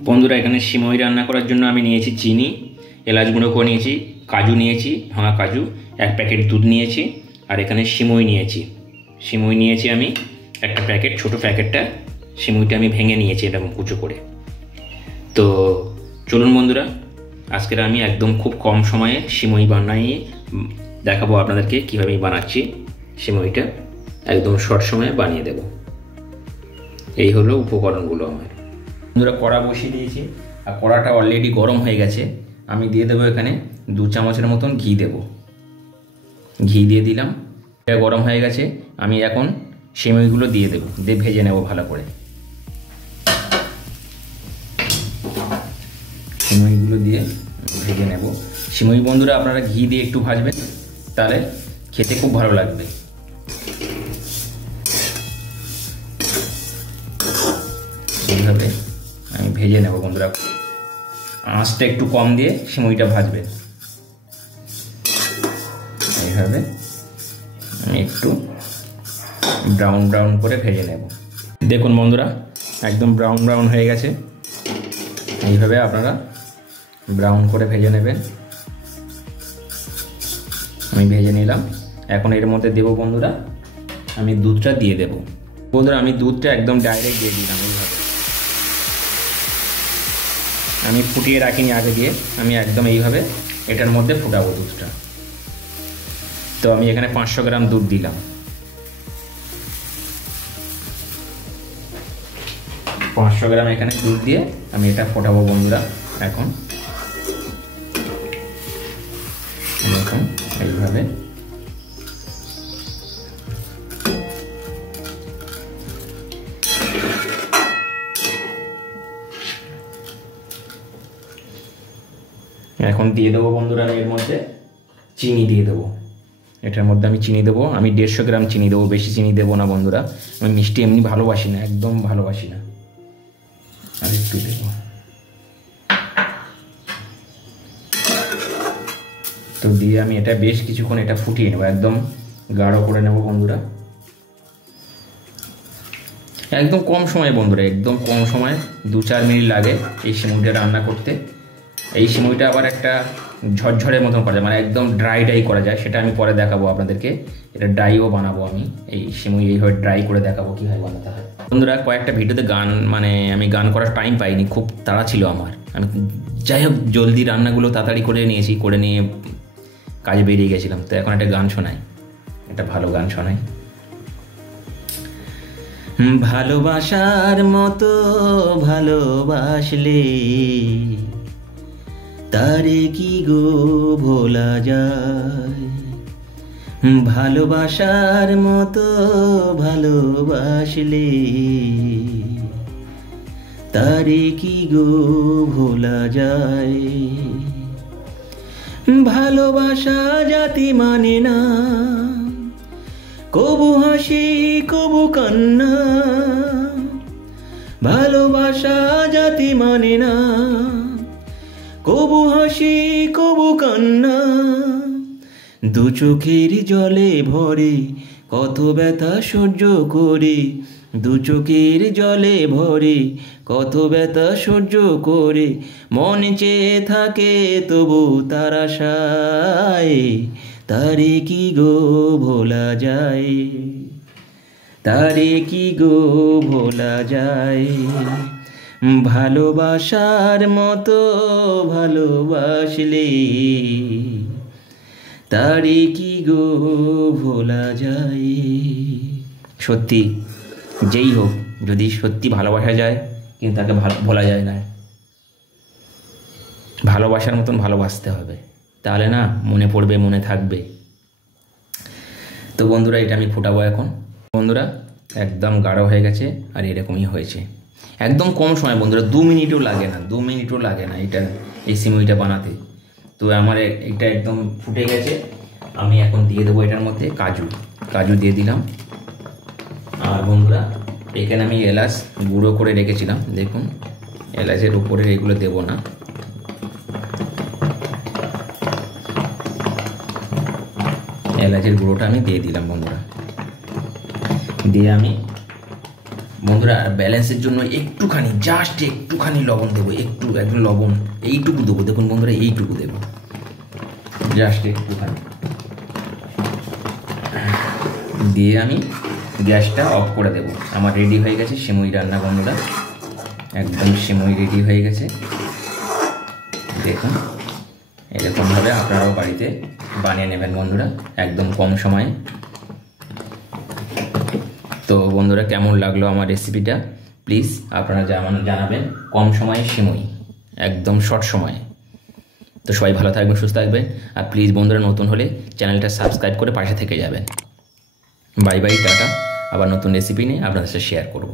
বন্ধুরা এখানে সিমই রান্না করার জন্য আমি নিয়েছি চিনি, এলাচ গুঁড়ো করে নিয়েছি, কাজু নিয়েছি, ভাঙা কাজু, 1 প্যাকেট দুধ নিয়েছি, আর এখানে সিমই নিয়েছি আমি একটা প্যাকেট, ছোট প্যাকেটটা সিমইটা আমি ভেঙে নিয়েছি এরকম কুচো করে। তো চলুন বন্ধুরা, আজকের আমি একদম খুব কম সময়ে সিমই বানিয়ে দেখাবো আপনাদেরকে কীভাবে বানাচ্ছি। সিমইটা একদম শর্ট সময়ে বানিয়ে দেব। এই হলো উপকরণগুলো আমার। বন্ধুরা কড়া বসিয়ে দিয়েছি, আর কড়াটা অলরেডি গরম হয়ে গেছে। আমি দিয়ে দেবো এখানে 2 চামচের মতন ঘি দেব। ঘি দিয়ে দিলাম, এটা গরম হয়ে গেছে। আমি এখন সিমইগুলো দিয়ে দেবো, দিয়ে ভেজে নেব ভালো করে। সিমইগুলো দিয়ে ভেজে নেব। সিমই বন্ধুরা আপনারা ঘি দিয়ে একটু ভাজবেন, তাহলে খেতে খুব ভালো লাগবে। এইভাবে আমি ভেজে নেব বন্ধুরা। আঁচটা একটু কম দিয়ে সিমইটা ভাজবেন। এইভাবে আমি একটু ব্রাউন ব্রাউন করে ভেজে নেব। দেখুন বন্ধুরা একদম ব্রাউন ব্রাউন হয়ে গেছে। এইভাবে আপনারা ব্রাউন করে ভেজে নেবেন। আমি ভেজে নিলাম। এখন এর মধ্যে দেব বন্ধুরা, আমি দুধটা দিয়ে দেব। বন্ধুরা আমি দুধটা একদম ডাইরেক্ট দিয়ে দিলাম। এইভাবে আমি ফুটিয়ে রাখিনি আগে দিয়ে, আমি একদম এইভাবে এটার মধ্যে ফুটাবো দুধটা। তো আমি এখানে 500 গ্রাম দুধ দিলাম। 500 গ্রাম এখানে দুধ দিয়ে আমি এটা ফোটাবো বন্ধুরা। এখন দেখুন এইভাবে এখন দিয়ে দেবো বন্ধুরা। আমি এর মধ্যে চিনি দিয়ে দেবো। এটার মধ্যে আমি চিনি দেবো। আমি 150 গ্রাম চিনি দেবো, বেশি চিনি দেবো না বন্ধুরা। আমি মিষ্টি এমনি ভালোবাসি না, একদম ভালোবাসি না। আর একটু দেবো। তো দিয়ে আমি এটা বেশ কিছুক্ষণ এটা ফুটিয়ে নেবো, একদম গাঢ় করে নেব বন্ধুরা। একদম কম সময় বন্ধুরা, একদম কম সময়, 2-4 মিনিট লাগে এই সিমইটা রান্না করতে। এই সিমইটা আবার একটা ঝরঝরের মতন করা যায়, মানে একদম ড্রাই করা যায়, সেটা আমি পরে দেখাবো আপনাদেরকে। এটা ড্রাইও বানাবো আমি, এই সিমই এইভাবে ড্রাই করে দেখাবো কীভাবে বানাতে হয়। বন্ধুরা কয়েকটা ভিডিওতে আমি গান করার টাইম পাইনি, খুব তাড়া ছিল আমার। আমি যাই হোক জলদি রান্নাগুলো তাড়াতাড়ি করে নিয়েছি, করে নিয়ে কাজে বেরিয়ে গেছিলাম। তো এখন একটা গান শোনাই, একটা ভালো গান শোনাই। ভালোবাসার মতো ভালোবাসলে তারে কি গো ভোলা যায়। ভালোবাসার মতো ভালোবাসলে তারে কি গো ভোলা যায়। ভালোবাসা জাতি মানে না, কবু হাসি কবু কান্না। ভালোবাসা জাতি মানে না, কবু হাসি কবু কান্না। 2 চোখের জলে ভরে কত ব্যথা সহ্য করে। 2 চোখের জলে ভরে কত ব্যথা সহ্য করে। মন চেয়ে থাকে তবু তার আশায় তারে কি গো ভোলা যায়। তারে কি গো ভোলা যায়। ভালোবাসার মতো ভালোবাসলে তারে কি গো ভোলা যায়। সত্যি যেই হোক, যদি সত্যি ভালোবাসা যায় কিন্তু তাকে ভোলা যায় না। ভালোবাসার মতন ভালোবাসতে হবে, তাহলে না মনে পড়বে, মনে থাকবে। তো বন্ধুরা এটা আমি ফোটাবো এখন। বন্ধুরা একদম গাঢ় হয়ে গেছে, আর এরকমই হয়েছে। একদম কম সময় বন্ধুরা, 2 মিনিটও লাগে না, 2 মিনিটও লাগে না এটা, এই সিমইটা বানাতে। তো আমার এটা একদম ফুটে গেছে। আমি এখন দিয়ে দেবো এটার মধ্যে কাজু দিয়ে দিলাম। আর বন্ধুরা এখানে আমি এলাচ গুঁড়ো করে রেখেছিলাম, দেখুন এলাচের উপরে এগুলো দেবো না। এলাচের গুঁড়োটা আমি দিয়ে দিলাম বন্ধুরা। দিয়ে আমি বন্ধুরা ব্যালেন্সের জন্য একটুখানি, জাস্ট একটুখানি লবণ দেবো, একটু একদম লবণ এইটুকু দেবো। দেখুন বন্ধুরা, এইটুকু দেবো, জাস্ট একটুখানি দিয়ে আমি গ্যাসটা অফ করে দেব। আমার রেডি হয়ে গেছে সিমুই রান্না বন্ধুরা, একদম সিমুই রেডি হয়ে গেছে। দেখুন এরকমভাবে আপনারাও বাড়িতে বানিয়ে নেবেন বন্ধুরা, একদম কম সময়ে। তো বন্ধুরা কেমন লাগলো আমার রেসিপিটা প্লিজ আপনারা জানাবেন। কম সময়ে সিমুই, একদম শর্ট সময়ে। তো সবাই ভালো থাকবেন, সুস্থ থাকবেন, আর প্লিজ বন্ধুরা নতুন হলে চ্যানেলটা সাবস্ক্রাইব করে পাশে থেকে যাবেন। Bye bye, tata. আবার নতুন রেসিপি নিয়ে আপনাদের সাথে শেয়ার করব।